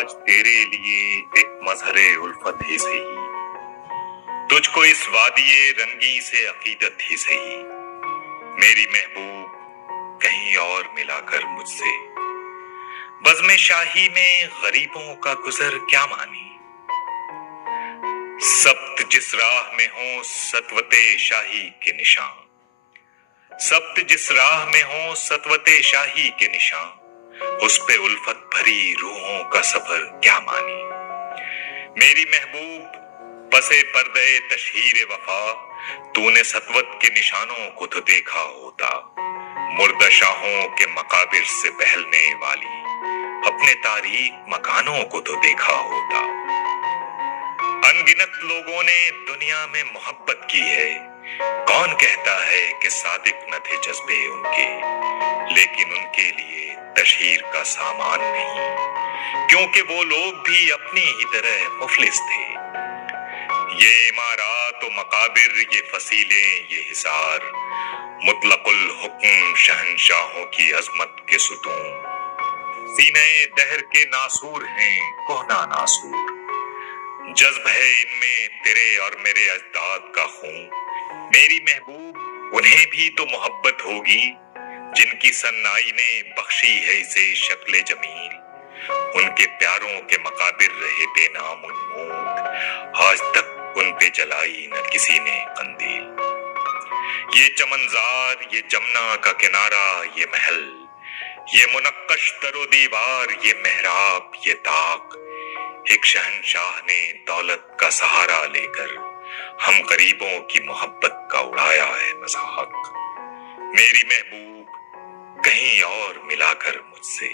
आज तेरे लिए एक मजहर उल्फत ही सही, तुझको इस वादिये रंगी से अकीदत ही सही। मेरी महबूब कहीं और मिलाकर मुझसे, बज़्म शाही में गरीबों का गुजर क्या मानी। सब्त जिस राह में हो सतवते शाही के निशान, सब्त जिस राह में हो सतवते शाही के निशान, उस पे उल्फत भरी रूहों का सफर क्या मानी। मेरी महबूब पसे पर्दे तशहीर वफा, तूने सतवत के निशानों को तो देखा होता। मुर्दा शाहों के मकाबिर से बहलने वाली अपने तारीख मकानों को तो देखा होता। अनगिनत लोगों ने दुनिया में मोहब्बत की है, कौन कहता है कि सादिक न थे जज्बे उनके, लेकिन उनके लिए तशहीर का सामान नहीं, क्योंकि वो लोग भी अपनी ही तरह मुफलिस थे। ये इमारात व मकाबिर, ये फसीलें, ये हिसार, मुतलकुल हुक्म शहंशाहों की अजमत के सुतून, सीने दहर के नासूर हैं कोहना नासूर। जज्ब है इनमें तेरे और मेरे अजदाद का खून। मेरी महबूब उन्हें भी तो मोहब्बत होगी जिनकी सन्नाई ने बख्शी है इसे शक्ल जमील। उनके प्यारों के मकाबिर रहे बेनाम उन्मूद, आज तक उन पे जलाई न किसी ने कंदील। ये चमनजार, ये जमुना का किनारा, ये महल, ये मुनक्कश दरो दीवार, ये मेहराब, ये ताक, एक शहंशाह ने दौलत का सहारा लेकर हम गरीबों की मोहब्बत का उड़ाया है मजाक। मेरी महबूब कहीं और मिलाकर मुझसे।